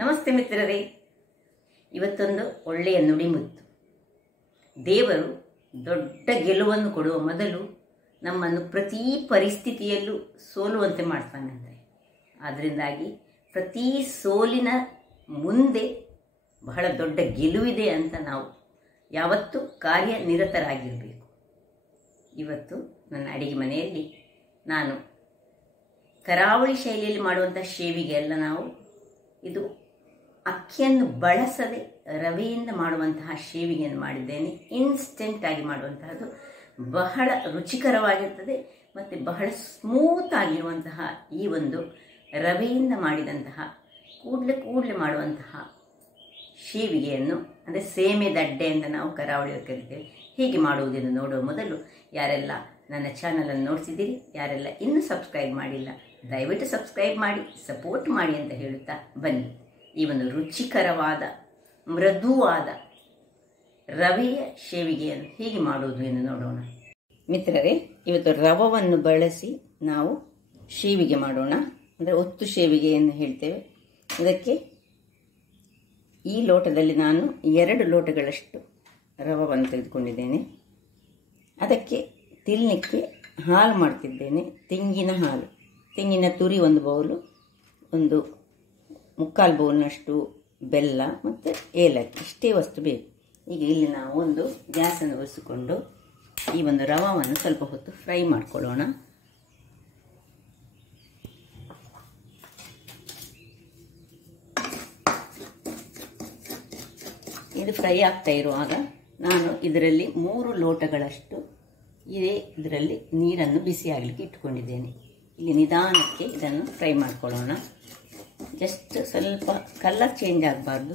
ನಮಸ್ತೆ ಮಿತ್ರರೇ. ಇವತ್ತೊಂದು ಒಳ್ಳೆಯ ನುಡಿಮುತ್ತು. ದೇವರು ದೊಡ್ಡ ಗೆಲುವನ್ನು ಕೊಡುವ ಮೊದಲು ನಮ್ಮನ್ನು ಪ್ರತಿ ಪರಿಸ್ಥಿತಿಯಲ್ಲೂ ಸೋಲುವಂತೆ ಮಾಡ್ತಾನಂತೆ. ಆದ್ದರಿಂದಾಗಿ ಪ್ರತಿ ಸೋಲಿನ ಮುಂದೆ ಬಹಳ ದೊಡ್ಡ ಗೆಲುವಿದೆ ಅಂತ ನಾವು ಯಾವತ್ತೂ ಕಾರ್ಯನಿರತರಾಗಿರಬೇಕು. ಇವತ್ತು ನನ್ನ ಅಡಿಗೆ ಮನೆಯಲ್ಲಿ ನಾನು ಕರಾವಳಿ ಶೈಲಿಯಲ್ಲಿ ಮಾಡುವಂಥ ಶೇವಿಗೆ ಎಲ್ಲ ನಾವು ಇದು ಅಕ್ಕಿಯನ್ನು ಬಳಸದೆ ರವೆಯಿಂದ ಮಾಡುವಂತಹ ಶೇವಿಗೆಯನ್ನು ಮಾಡಿದ್ದೇನೆ. ಇನ್ಸ್ಟೆಂಟ್ ಆಗಿ ಮಾಡುವಂತಹದ್ದು ಬಹಳ ರುಚಿಕರವಾಗಿರ್ತದೆ ಮತ್ತು ಬಹಳ ಸ್ಮೂತ್ ಆಗಿರುವಂತಹ ಈ ಒಂದು ರವೆಯಿಂದ ಮಾಡಿದಂತಹ ಕೂಡಲೇ ಮಾಡುವಂತಹ ಶೇವಿಗೆಯನ್ನು ಅಂದರೆ ಸೇಮೆ ದಡ್ಡೆ ಅಂತ ನಾವು ಕರಾವಳಿಯಲ್ಲಿ ಕರಿತೇವೆ. ಹೇಗೆ ಮಾಡುವುದೆಂದು ನೋಡುವ ಮೊದಲು ಯಾರೆಲ್ಲ ನನ್ನ ಚಾನಲನ್ನು ನೋಡ್ತಿದ್ದೀರಿ, ಯಾರೆಲ್ಲ ಇನ್ನೂ ಸಬ್ಸ್ಕ್ರೈಬ್ ಮಾಡಿಲ್ಲ, ದಯವಿಟ್ಟು ಸಬ್ಸ್ಕ್ರೈಬ್ ಮಾಡಿ ಸಪೋರ್ಟ್ ಮಾಡಿ ಅಂತ ಹೇಳುತ್ತಾ ಬನ್ನಿ ಈ ಒಂದು ರುಚಿಕರವಾದ ಮೃದುವಾದ ರವೆಯ ಶೇವಿಗೆಯನ್ನು ಹೇಗೆ ಮಾಡುವುದು ಎಂದು ನೋಡೋಣ. ಮಿತ್ರರೇ, ಇವತ್ತು ರವವನ್ನು ಬಳಸಿ ನಾವು ಶೇವಿಗೆ ಮಾಡೋಣ. ಅಂದರೆ ಒತ್ತು ಶೇವಿಗೆಯನ್ನು ಹೇಳ್ತೇವೆ. ಇದಕ್ಕೆ ಈ ಲೋಟದಲ್ಲಿ ನಾನು 2 ಲೋಟಗಳಷ್ಟು ರವವನ್ನು ತೆಗೆದುಕೊಂಡಿದ್ದೇನೆ. ಅದಕ್ಕೆ ತಿನ್ನಲಿಕ್ಕೆ ಹಾಲು ಮಾಡ್ತಿದ್ದೇನೆ. ತೆಂಗಿನ ಹಾಲು, ತೆಂಗಿನ ತುರಿ 1 ಬೌಲು, ಒಂದು 3/4 ಬೌಲ್ನಷ್ಟು ಬೆಲ್ಲ ಮತ್ತು ಏಲಕ್ಕಿ, ಇಷ್ಟೇ ವಸ್ತು ಬೇಕು. ಈಗ ಇಲ್ಲಿ ನಾವು ಒಂದು ಗ್ಯಾಸನ್ನು ಒರೆಸಿಕೊಂಡು ಈ ಒಂದು ರವವನ್ನು ಸ್ವಲ್ಪ ಹೊತ್ತು ಫ್ರೈ ಮಾಡ್ಕೊಳ್ಳೋಣ. ಇದು ಫ್ರೈ ಆಗ್ತಾ ಇರುವಾಗ ನಾನು ಇದರಲ್ಲಿ 3 ಲೋಟಗಳಷ್ಟು ಇದರಲ್ಲಿ ನೀರನ್ನು ಬಿಸಿ ಆಗಲಿಕ್ಕೆ ಇಟ್ಕೊಂಡಿದ್ದೇನೆ. ಇಲ್ಲಿ ನಿಧಾನಕ್ಕೆ ಇದನ್ನು ಫ್ರೈ ಮಾಡ್ಕೊಳ್ಳೋಣ. ಜಸ್ಟ್ ಸ್ವಲ್ಪ ಕಲರ್ ಚೇಂಜ್ ಆಗಬಾರ್ದು,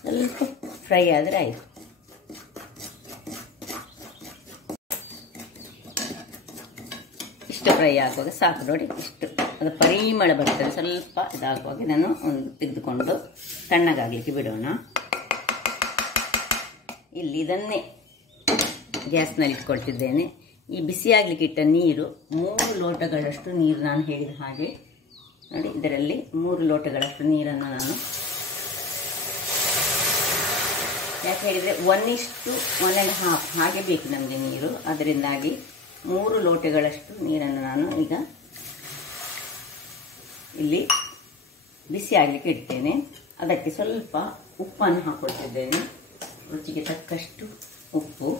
ಸ್ವಲ್ಪ ಫ್ರೈ ಆದರೆ ಆಯಿತು. ಇಷ್ಟು ಫ್ರೈ ಆಗುವಾಗ ಸಾಕು ನೋಡಿ, ಇಷ್ಟು ಅದು ಪರಿಮಳ ಬರ್ತದೆ. ಸ್ವಲ್ಪ ಇದಾಗುವಾಗ ಇದನ್ನು ಒಂದು ತೆಗೆದುಕೊಂಡು ತಣ್ಣಗಾಗಲಿಕ್ಕೆ ಬಿಡೋಣ. ಇಲ್ಲಿ ಇದನ್ನೇ ಗ್ಯಾಸ್ನಲ್ಲಿ ಇಟ್ಕೊಳ್ತಿದ್ದೇನೆ. ಈ ಬಿಸಿಯಾಗಲಿಕ್ಕೆ ಇಟ್ಟ ನೀರು 3 ಲೋಟಗಳಷ್ಟು ನೀರು, ನಾನು ಹೇಳಿದ ಹಾಗೆ ನೋಡಿ, ಇದರಲ್ಲಿ 3 ಲೋಟಗಳಷ್ಟು ನೀರನ್ನು ನಾನು, ಯಾಕೆ ಹೇಳಿದರೆ 1:1.5 ಹಾಗೆ ಬೇಕು ನಮಗೆ ನೀರು. ಅದರಿಂದಾಗಿ 3 ಲೋಟಗಳಷ್ಟು ನೀರನ್ನು ನಾನು ಈಗ ಇಲ್ಲಿ ಬಿಸಿ ಆಗಲಿಕ್ಕೆ ಇಡ್ತೇನೆ. ಅದಕ್ಕೆ ಸ್ವಲ್ಪ ಉಪ್ಪನ್ನು ಹಾಕ್ಕೊಳ್ತಿದ್ದೇನೆ. ರುಚಿಗೆ ತಕ್ಕಷ್ಟು ಉಪ್ಪು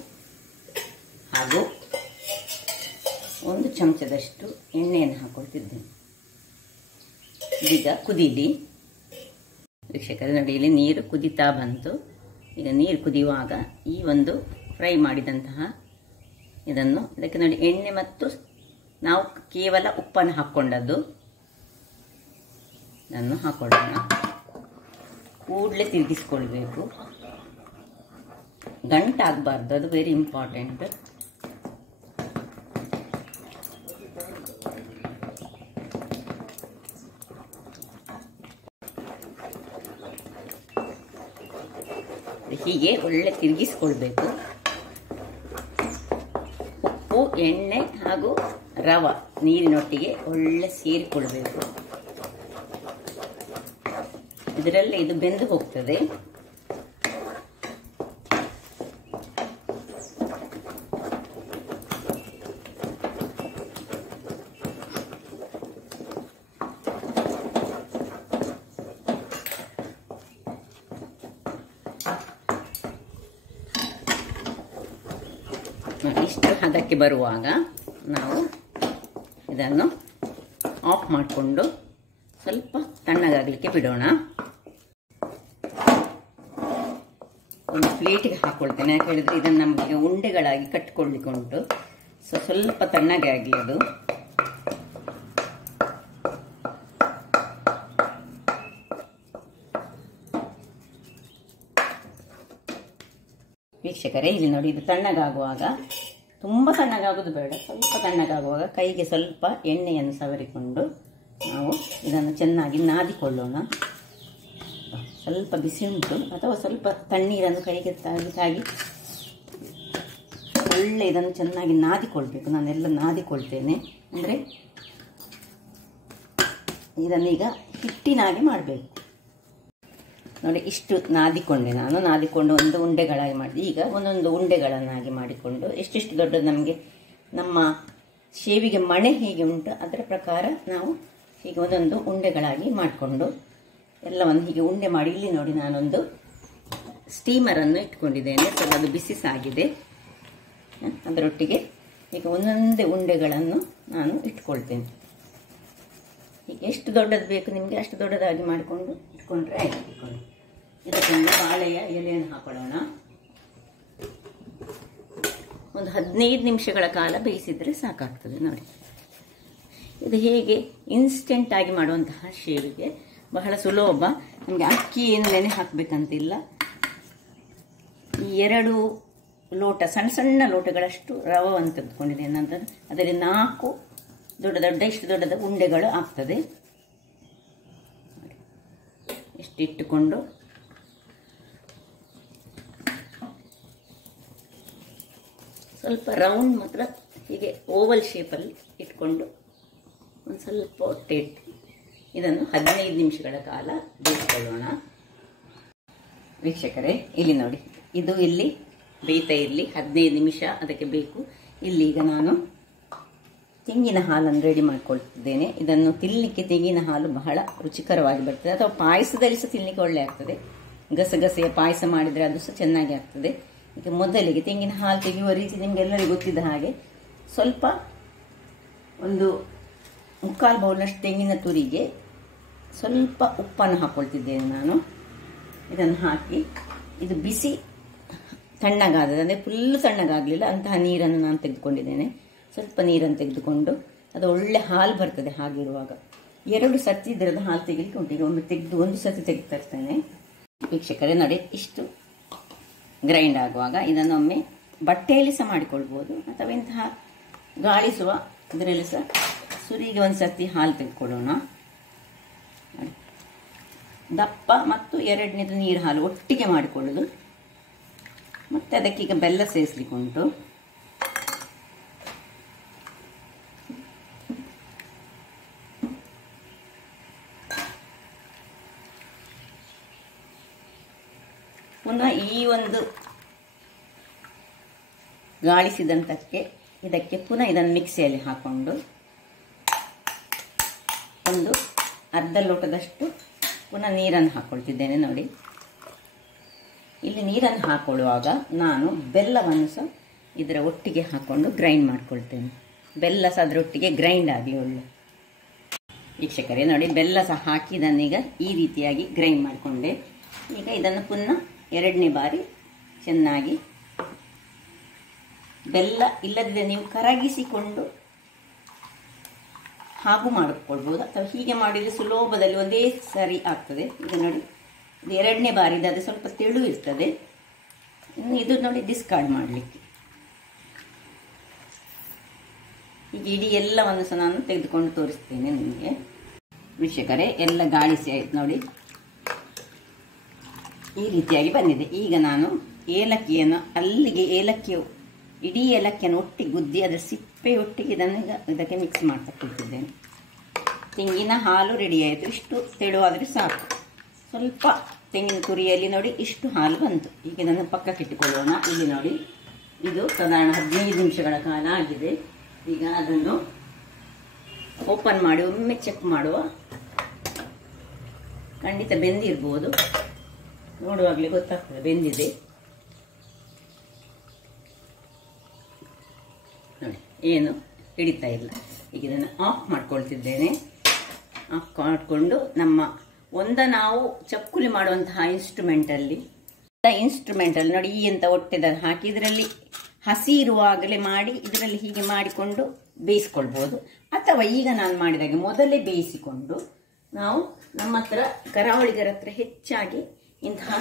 ಹಾಗೂ 1 ಚಮಚದಷ್ಟು ಎಣ್ಣೆಯನ್ನು ಹಾಕ್ಕೊಳ್ತಿದ್ದೇನೆ. ಈಗ ಕುದೀಲಿ ವೀಕ್ಷಕರೇ. ನೋಡಿ, ಇಲ್ಲಿ ನೀರು ಕುದೀತಾ ಬಂತು. ಈಗ ನೀರು ಕುದಿಯುವಾಗ ಈ ಒಂದು ಫ್ರೈ ಮಾಡಿದಂತಹ ಇದನ್ನು, ಇದಕ್ಕೆ ನೋಡಿ ಎಣ್ಣೆ ಮತ್ತು ನಾವು ಕೇವಲ ಉಪ್ಪನ್ನು ಹಾಕ್ಕೊಂಡದ್ದು, ಇದನ್ನು ಹಾಕೊಳ್ಳೋಣ. ಕೂಡಲೇ ತಿರುಗಿಸ್ಕೊಳ್ಬೇಕು, ಗಂಟಾಗಬಾರ್ದು, ಅದು ವೆರಿ ಇಂಪಾರ್ಟೆಂಟ್. ಹೀಗೆ ಒಳ್ಳೆ ತಿರುಗಿಸ್ಕೊಳ್ಬೇಕು. ಉಪ್ಪು, ಎಣ್ಣೆ ಹಾಗೂ ರವ ನೀರಿನೊಟ್ಟಿಗೆ ಒಳ್ಳೆ ಸೇರಿಕೊಳ್ಬೇಕು. ಇದರಲ್ಲಿ ಇದು ಬೆಂದು ಹೋಗ್ತದೆ. ಇಷ್ಟು ಹದಕ್ಕೆ ಬರುವಾಗ ನಾವು ಇದನ್ನು ಆಫ್ ಮಾಡಿಕೊಂಡು ಸ್ವಲ್ಪ ತಣ್ಣಗಾಗಲಿಕ್ಕೆ ಬಿಡೋಣ. ಒಂದು ಪ್ಲೇಟಿಗೆ ಹಾಕ್ಕೊಳ್ತೇನೆ. ಯಾಕೆ ಹೇಳಿದ್ರೆ ಇದನ್ನು ನಮಗೆ ಉಂಡೆಗಳಾಗಿ ಕಟ್ಕೊಳ್ಳಿಕ್ಕೆ ಉಂಟು. ಸ್ವಲ್ಪ ತಣ್ಣಗೆ ಆಗಲಿ ಅದು. ವೀಕ್ಷಕರೇ, ಇಲ್ಲಿ ನೋಡಿ, ಇದು ತಣ್ಣಗಾಗುವಾಗ, ತುಂಬ ತಣ್ಣಗಾಗೋದು ಬೇಡ, ಸ್ವಲ್ಪ ತಣ್ಣಗಾಗುವಾಗ ಕೈಗೆ ಸ್ವಲ್ಪ ಎಣ್ಣೆಯನ್ನು ಸವರಿಕೊಂಡು ನಾವು ಇದನ್ನು ಚೆನ್ನಾಗಿ ನಾದಿಕೊಳ್ಳೋಣ. ಸ್ವಲ್ಪ ಬಿಸಿ ಉಂಟು, ಅಥವಾ ಸ್ವಲ್ಪ ತಣ್ಣೀರನ್ನು ಕೈಗೆ ತಾಗಿ ಒಳ್ಳೆ ಇದನ್ನು ಚೆನ್ನಾಗಿ ನಾದಿಕೊಳ್ಬೇಕು. ನಾನೆಲ್ಲ ನಾದಿಕೊಳ್ತೇನೆ. ಅಂದರೆ ಇದನ್ನೀಗ ಹಿಟ್ಟಿನಾಗಿ ಮಾಡಬೇಕು. ನೋಡಿ ಇಷ್ಟು ನಾದಿಕೊಂಡೆ, ನಾನು ನಾದಿಕೊಂಡು ಒಂದು ಉಂಡೆಗಳಾಗಿ ಮಾಡಿದೆ. ಈಗ ಒಂದೊಂದು ಉಂಡೆಗಳನ್ನಾಗಿ ಮಾಡಿಕೊಂಡು ಎಷ್ಟೆಷ್ಟು ದೊಡ್ಡದು ನಮಗೆ ನಮ್ಮ ಶೇವಿಗೆ ಮಣೆ ಹೇಗೆ ಉಂಟು ಅದರ ಪ್ರಕಾರ ನಾವು ಹೀಗೆ ಒಂದೊಂದು ಉಂಡೆಗಳಾಗಿ ಮಾಡಿಕೊಂಡು ಎಲ್ಲವನ್ನು ಹೀಗೆ ಉಂಡೆ ಮಾಡಿ, ಇಲ್ಲಿ ನೋಡಿ ನಾನೊಂದು ಸ್ಟೀಮರನ್ನು ಇಟ್ಕೊಂಡಿದ್ದೇನೆ. ಸ್ವಲ್ಪ ಅದು ಬಿಸಿ ಸಾಗಿದೆ. ಅದರೊಟ್ಟಿಗೆ ಈಗ ಒಂದೊಂದೇ ಉಂಡೆಗಳನ್ನು ನಾನು ಇಟ್ಕೊಳ್ತೇನೆ. ಹೀಗೆ ಎಷ್ಟು ದೊಡ್ಡದು ಬೇಕು ನಿಮಗೆ ಅಷ್ಟು ದೊಡ್ಡದಾಗಿ ಮಾಡಿಕೊಂಡು ಇಟ್ಕೊಂಡ್ರೆ ಆಯ್ತು. ಇಟ್ಕೊಂಡು ಇದಕ್ಕೊಂದು ಬಾಳೆಯ ಎಲೆಯನ್ನು ಹಾಕೊಳ್ಳೋಣ. ಒಂದು 15 ನಿಮಿಷಗಳ ಕಾಲ ಬೇಯಿಸಿದ್ರೆ ಸಾಕಾಗ್ತದೆ. ನೋಡಿ ಇದು ಹೇಗೆ ಇನ್ಸ್ಟೆಂಟ್ ಆಗಿ ಮಾಡುವಂತಹ ಶೇವಿಗೆ, ಬಹಳ ಸುಲಭ. ನಮಗೆ ಅಕ್ಕಿ ಏನು ನೆನೆ ಹಾಕಬೇಕಂತಿಲ್ಲ. ಈ 2 ಲೋಟ ಸಣ್ಣ ಸಣ್ಣ ಲೋಟಗಳಷ್ಟು ರವವನ್ನು ತೆಗೆದುಕೊಂಡಿದ್ದೇನೆ. ನಂತರ ಅದರಲ್ಲಿ 4 ದೊಡ್ಡ ದೊಡ್ಡ ಇಷ್ಟು ದೊಡ್ಡದ ಉಂಡೆಗಳು ಆಗ್ತದೆ. ಇಷ್ಟು ಇಟ್ಟುಕೊಂಡು ಸ್ವಲ್ಪ ರೌಂಡ್ ಮಾತ್ರ ಹೀಗೆ ಓವಲ್ ಶೇಪಲ್ಲಿ ಇಟ್ಕೊಂಡು ಒಂದು ಸ್ವಲ್ಪ ಹೊಟ್ಟೆ ಇಟ್ಟು ಇದನ್ನು 15 ನಿಮಿಷಗಳ ಕಾಲ ಬೇಯಿಸಿಕೊಳ್ಳೋಣ. ವೀಕ್ಷಕರೇ ಇಲ್ಲಿ ನೋಡಿ, ಇದು ಇಲ್ಲಿ ಬೇಯ್ತಾ ಇರಲಿ, 15 ನಿಮಿಷ ಅದಕ್ಕೆ ಬೇಕು. ಇಲ್ಲಿ ಈಗ ನಾನು ತೆಂಗಿನ ಹಾಲನ್ನು ರೆಡಿ ಮಾಡ್ಕೊಳ್ತಿದ್ದೇನೆ. ಇದನ್ನು ತಿನ್ನಲಿಕ್ಕೆ ತೆಂಗಿನ ಹಾಲು ಬಹಳ ರುಚಿಕರವಾಗಿ ಬರ್ತದೆ, ಅಥವಾ ಪಾಯಸದಲ್ಲಿ ಸಹ ತಿನ್ನಲಿಕ್ಕೆ ಒಳ್ಳೆ ಆಗ್ತದೆ. ಗಸಗಸೆಯ ಪಾಯಸ ಮಾಡಿದರೆ ಅದು ಸಹ ಚೆನ್ನಾಗಿ ಆಗ್ತದೆ. ಈಗ ಮೊದಲಿಗೆ ತೆಂಗಿನ ಹಾಲು ತೆಗೆಯುವ ರೀತಿ ನಿಮಗೆಲ್ಲರಿಗೂ ಗೊತ್ತಿದ್ದ ಹಾಗೆ ಸ್ವಲ್ಪ ಒಂದು 3/4 ಬೌಲ್ನಷ್ಟು ತೆಂಗಿನ ತುರಿಗೆ ಸ್ವಲ್ಪ ಉಪ್ಪನ್ನು ಹಾಕ್ಕೊಳ್ತಿದ್ದೇನೆ ನಾನು. ಇದನ್ನು ಹಾಕಿ ಇದು ಬಿಸಿ ತಣ್ಣಗಾದ, ಅಂದರೆ ಫುಲ್ಲು ತಣ್ಣಗಾಗಲಿಲ್ಲ ಅಂತಹ ನೀರನ್ನು ನಾನು ತೆಗೆದುಕೊಂಡಿದ್ದೇನೆ. ಸ್ವಲ್ಪ ನೀರನ್ನು ತೆಗೆದುಕೊಂಡು ಅದು ಒಳ್ಳೆ ಹಾಲು ಬರ್ತದೆ. ಹಾಗಿರುವಾಗ 2 ಸತಿ ಇದರದ ಹಾಲು ತೆಗಿಲಿಕ್ಕೆ ಉಂಟು. ಈಗ ಒಮ್ಮೆ ತೆಗೆದು ಒಂದು ಸತಿ ತೆಗಿತಾ ಇರ್ತೇನೆ. ವೀಕ್ಷಕರೇ ನೋಡಿ, ಇಷ್ಟು ಗ್ರೈಂಡ್ ಆಗುವಾಗ ಇದನ್ನೊಮ್ಮೆ ಬಟ್ಟೆಯಲ್ಲಿ ಸಹ ಮಾಡಿಕೊಳ್ಬೋದು, ಅಥವಾ ಇಂತಹ ಗಾಳಿಸುವ ಇದರಲ್ಲಿ ಸಹ ಸುರಿಗೆ ಒಂದು ಸತಿ ಹಾಲು ತೆಗೆದುಕೊಳ್ಳೋಣ. ದಪ್ಪ ಮತ್ತು 2ನೇದು ನೀರು ಹಾಲು ಒಟ್ಟಿಗೆ ಮಾಡಿಕೊಳ್ಳೋದು. ಮತ್ತೆ ಅದಕ್ಕೀಗ ಬೆಲ್ಲ ಸೇರಿಸಲಿಕ್ಕೆ ಉಂಟು. ಪುನಃ ಈ ಒಂದು ಗಾಳಿಸಿದಂತಕ್ಕೆ ಇದಕ್ಕೆ ಪುನಃ ಇದನ್ನು ಮಿಕ್ಸಿಯಲ್ಲಿ ಹಾಕೊಂಡು ಒಂದು ಅರ್ಧ ಲೋಟದಷ್ಟು ಪುನಃ ನೀರನ್ನು ಹಾಕ್ಕೊಳ್ತಿದ್ದೇನೆ. ನೋಡಿ, ಇಲ್ಲಿ ನೀರನ್ನು ಹಾಕೊಳ್ಳುವಾಗ ನಾನು ಬೆಲ್ಲವನ್ನು ಸಹ ಇದರ ಒಟ್ಟಿಗೆ ಹಾಕ್ಕೊಂಡು ಗ್ರೈಂಡ್ ಮಾಡ್ಕೊಳ್ತೇನೆ. ಬೆಲ್ಲ ಸಹ ಅದರೊಟ್ಟಿಗೆ ಗ್ರೈಂಡ್ ಆಗಲಿ ಒಳ್ಳೆ. ವೀಕ್ಷಕರೇ ನೋಡಿ, ಬೆಲ್ಲ ಸಹ ಹಾಕಿ ಇದನ್ನೀಗ ಈ ರೀತಿಯಾಗಿ ಗ್ರೈಂಡ್ ಮಾಡಿಕೊಂಡೆ. ಈಗ ಇದನ್ನು ಪುನಃ 2ನೇ ಬಾರಿ ಚೆನ್ನಾಗಿ, ಬೆಲ್ಲ ಇಲ್ಲದಿದ್ದರೆ ನೀವು ಕರಗಿಸಿಕೊಂಡು ಹಾಗೂ ಮಾಡಿಕೊಳ್ಬೋದು, ಅಥವಾ ಹೀಗೆ ಮಾಡಿದರೆ ಸುಲಭದಲ್ಲಿ ಒಂದೇ ಸರಿ ಆಗ್ತದೆ. ಈಗ ನೋಡಿ, ಇದು 2ನೇ ಬಾರಿ, ಅದು ಸ್ವಲ್ಪ ತೆಳು ಇರ್ತದೆ. ಇನ್ನು ಇದು ನೋಡಿ ಡಿಸ್ಕಾರ್ಡ್ ಮಾಡಲಿಕ್ಕೆ. ಈಗ ಇಡೀ ಎಲ್ಲವನ್ನು ಸಹ ನಾನು ತೆಗೆದುಕೊಂಡು ತೋರಿಸ್ತೇನೆ ನಿಮಗೆ. ವೀಕ್ಷಕರೇ, ಎಲ್ಲ ಗಾಳಿಸಿ ಆಯ್ತು ನೋಡಿ, ಈ ರೀತಿಯಾಗಿ ಬಂದಿದೆ. ಈಗ ನಾನು ಏಲಕ್ಕಿಯನ್ನು ಅಲ್ಲಿಗೆ ಇಡೀ ಏಲಕ್ಕಿಯನ್ನು ಒಟ್ಟಿಗೆ ಗುದ್ದಿ ಅದರ ಸಿಪ್ಪೆ ಒಟ್ಟಿಗೆ ಇದಕ್ಕೆ ಮಿಕ್ಸ್ ಮಾಡ್ತಾ ಕೊಡ್ತಿದ್ದೇನೆ. ತೆಂಗಿನ ಹಾಲು ರೆಡಿ ಆಯಿತು. ಇಷ್ಟು ತೆಳುವಾದರೆ ಸಾಕು. ಸ್ವಲ್ಪ ತೆಂಗಿನ ತುರಿಯಲ್ಲಿ ನೋಡಿ ಇಷ್ಟು ಹಾಲು ಬಂತು. ಈಗ ಇದನ್ನು ಪಕ್ಕಕ್ಕೆ ಇಟ್ಟುಕೊಳ್ಳೋಣ. ಇಲ್ಲಿ ನೋಡಿ, ಇದು ಸಾಧಾರಣ 15 ನಿಮಿಷಗಳ ಕಾಲ ಆಗಿದೆ. ಈಗ ಅದನ್ನು ಓಪನ್ ಮಾಡಿ ಒಮ್ಮೆ ಚೆಕ್ ಮಾಡುವ. ಖಂಡಿತ ಬೆಂದಿರ್ಬೋದು, ನೋಡುವಾಗಲೇ ಗೊತ್ತಾಗ್ತದೆ ಬೆಂದಿದೆ. ನೋಡಿ, ಏನು ಹಿಡಿತಾ ಇಲ್ಲ. ಈಗ ಇದನ್ನು ಆಫ್ ಮಾಡ್ಕೊಳ್ತಿದ್ದೇನೆ. ಆಫ್ ಮಾಡಿಕೊಂಡು ನಾವು ಚಕ್ಕುಲಿ ಮಾಡುವಂತಹ ಇನ್ಸ್ಟ್ರೂಮೆಂಟಲ್ಲಿ ನೋಡಿ ಈ ಅಂತ ಒಟ್ಟೆದ ಹಾಕಿ ಇದರಲ್ಲಿ ಹಸಿ ಇರುವಾಗಲೇ ಮಾಡಿ ಇದರಲ್ಲಿ ಹೀಗೆ ಮಾಡಿಕೊಂಡು ಬೇಯಿಸ್ಕೊಳ್ಬೋದು. ಅಥವಾ ಈಗ ನಾನು ಮಾಡಿದಾಗೆ ಮೊದಲೇ ಬೇಯಿಸಿಕೊಂಡು, ನಾವು ನಮ್ಮ ಹತ್ರ ಕರಾವಳಿಗರ ಹತ್ರ ಹೆಚ್ಚಾಗಿ ಇಂತಹ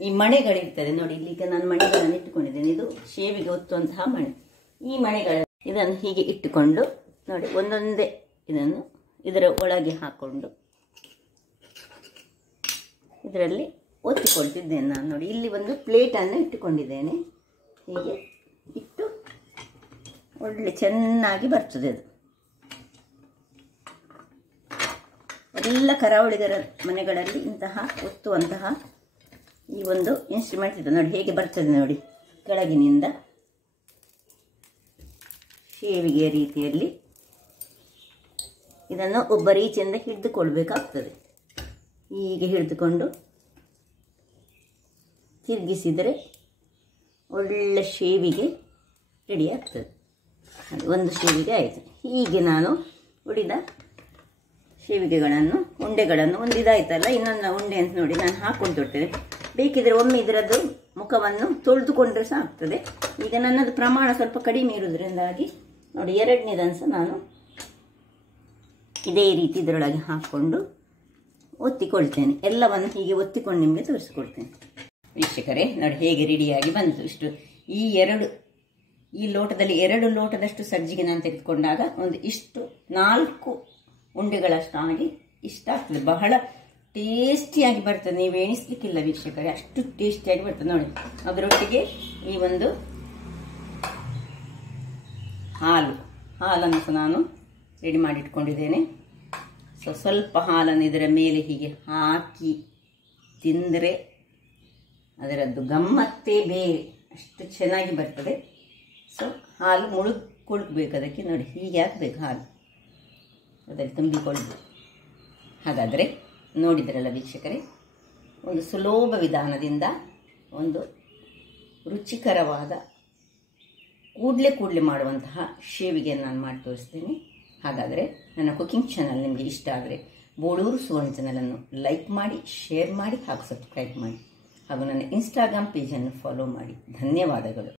ಈ ಮಣೆಗಳಿರ್ತದೆ ನೋಡಿ. ಇಲ್ಲಿ ಈಗ ನಾನು ಮಣೆಗಳನ್ನು ಇಟ್ಟುಕೊಂಡಿದ್ದೇನೆ. ಇದು ಶೇವಿಗೆ ಒತ್ತುವಂತಹ ಮಣೆ. ಈ ಇದನ್ನು ಹೀಗೆ ಇಟ್ಟುಕೊಂಡು ನೋಡಿ, ಒಂದೊಂದೇ ಇದನ್ನು ಇದರ ಒಳಗೆ ಹಾಕೊಂಡು ಇದರಲ್ಲಿ ಒತ್ತಿಕೊಳ್ತಿದ್ದೇನೆ ನಾನು. ನೋಡಿ, ಇಲ್ಲಿ ಒಂದು ಪ್ಲೇಟನ್ನು ಇಟ್ಟುಕೊಂಡಿದ್ದೇನೆ. ಹೀಗೆ ಇಟ್ಟು ಒಳ್ಳೆ ಚೆನ್ನಾಗಿ ಬರ್ತದೆ ಅದು. ಎಲ್ಲ ಕರಾವಳಿಗರ ಮನೆಗಳಲ್ಲಿ ಇಂತಹ ಒತ್ತುವಂತಹ ಈ ಒಂದು ಇನ್ಸ್ಟ್ರೂಮೆಂಟ್ ಇದೆ ನೋಡಿ, ಹೇಗೆ ಬರ್ತದೆ ನೋಡಿ. ಕೆಳಗಿನಿಂದ ಶೇವಿಗೆಯ ರೀತಿಯಲ್ಲಿ ಇದನ್ನು ಒಬ್ಬ ರೀತಿಯಿಂದ ಹಿಡಿದುಕೊಳ್ಬೇಕಾಗ್ತದೆ. ಹೀಗೆ ಹಿಡಿದುಕೊಂಡು ತಿರುಗಿಸಿದರೆ ಒಳ್ಳೆ ಶೇವಿಗೆ ರೆಡಿ ಆಗ್ತದೆ. ಒಂದು ಶೇವಿಗೆ ಆಯಿತು. ಹೀಗೆ ನಾನು ಉಳಿದ ಶೇವಿಗೆಗಳನ್ನು ಉಂಡೆಗಳನ್ನು ಒಂದು ಇದಾಯ್ತಲ್ಲ, ಇನ್ನೊಂದು ಉಂಡೆ ಅಂತ ನೋಡಿ ನಾನು ಹಾಕ್ಕೊಳ್ತಿರ್ತೇನೆ. ಬೇಕಿದ್ರೆ ಒಮ್ಮೆ ಇದರದ್ದು ಮುಖವನ್ನು ತೊಳೆದುಕೊಂಡ್ರೆ ಸಹ ಆಗ್ತದೆ. ಈಗ ನನ್ನದು ಪ್ರಮಾಣ ಸ್ವಲ್ಪ ಕಡಿಮೆ ಇರೋದ್ರಿಂದಾಗಿ ನೋಡಿ, ಎರಡನೇದನ್ನು ಸಹ ನಾನು ಇದೇ ರೀತಿ ಇದರೊಳಗೆ ಹಾಕ್ಕೊಂಡು ಒತ್ತಿಕೊಳ್ತೇನೆ. ಎಲ್ಲವನ್ನು ಹೀಗೆ ಒತ್ತಿಕೊಂಡು ನಿಮಗೆ ತೋರಿಸ್ಕೊಡ್ತೇನೆ. ವೀಕ್ಷಕರೇ ನೋಡಿ ಹೇಗೆ ರೆಡಿಯಾಗಿ ಬಂತು. ಇಷ್ಟು ಈ ಲೋಟದಲ್ಲಿ 2 ಲೋಟದಷ್ಟು ಸಜ್ಜಿಗೆ ನಾನು ತೆಗೆದುಕೊಂಡಾಗ ಇಷ್ಟು 4 ಉಂಡೆಗಳಷ್ಟು ಆಗಿ ಇಷ್ಟ ಆಗ್ತದೆ. ಬಹಳ ಟೇಸ್ಟಿಯಾಗಿ ಬರ್ತದೆ, ನೀವು ಎಣಿಸ್ಲಿಕ್ಕಿಲ್ಲ ವೀಕ್ಷಕರೇ, ಅಷ್ಟು ಟೇಸ್ಟಿಯಾಗಿ ಬರ್ತದೆ ನೋಡಿ. ಅದರೊಟ್ಟಿಗೆ ಈ ಒಂದು ಹಾಲನ್ನು ಸಹ ನಾನು ರೆಡಿ ಮಾಡಿ ಇಟ್ಕೊಂಡಿದ್ದೇನೆ. ಸ್ವಲ್ಪ ಹಾಲನ್ನು ಇದರ ಮೇಲೆ ಹೀಗೆ ಹಾಕಿ ತಿಂದರೆ ಅದರದ್ದು ಗಮ್ಮತ್ತೇ ಬೇರೆ, ಅಷ್ಟು ಚೆನ್ನಾಗಿ ಬರ್ತದೆ. ಹಾಲು ಮುಳುಗ್ಕೊಳ್ಬೇಕು, ಅದಕ್ಕೆ ನೋಡಿ ಹೀಗೆ ಹಾಕಬೇಕು, ಹಾಲು ಅದರಲ್ಲಿ ತುಂಬಿಕೊಳ್ಬೇಕು. ಹಾಗಾದರೆ ನೋಡಿದ್ರಲ್ಲ ವೀಕ್ಷಕರೇ, ಒಂದು ಸುಲಭ ವಿಧಾನದಿಂದ ಒಂದು ರುಚಿಕರವಾದ ಕೂಡಲೇ ಮಾಡುವಂತಹ ಶೇವಿಗೆಯನ್ನು ನಾನು ಮಾಡಿ ತೋರಿಸ್ತೇನೆ. ಹಾಗಾದರೆ ನನ್ನ ಕುಕಿಂಗ್ ಚಾನಲ್ ನಿಮಗೆ ಇಷ್ಟ ಆದರೆ ಬೋಳೂರು ಸುವರ್ಣ ಚಾನಲನ್ನು ಲೈಕ್ ಮಾಡಿ, ಶೇರ್ ಮಾಡಿ ಹಾಗೂ ಸಬ್ಸ್ಕ್ರೈಬ್ ಮಾಡಿ ಹಾಗೂ ನನ್ನ ಇನ್ಸ್ಟಾಗ್ರಾಮ್ ಪೇಜನ್ನು ಫಾಲೋ ಮಾಡಿ. ಧನ್ಯವಾದಗಳು.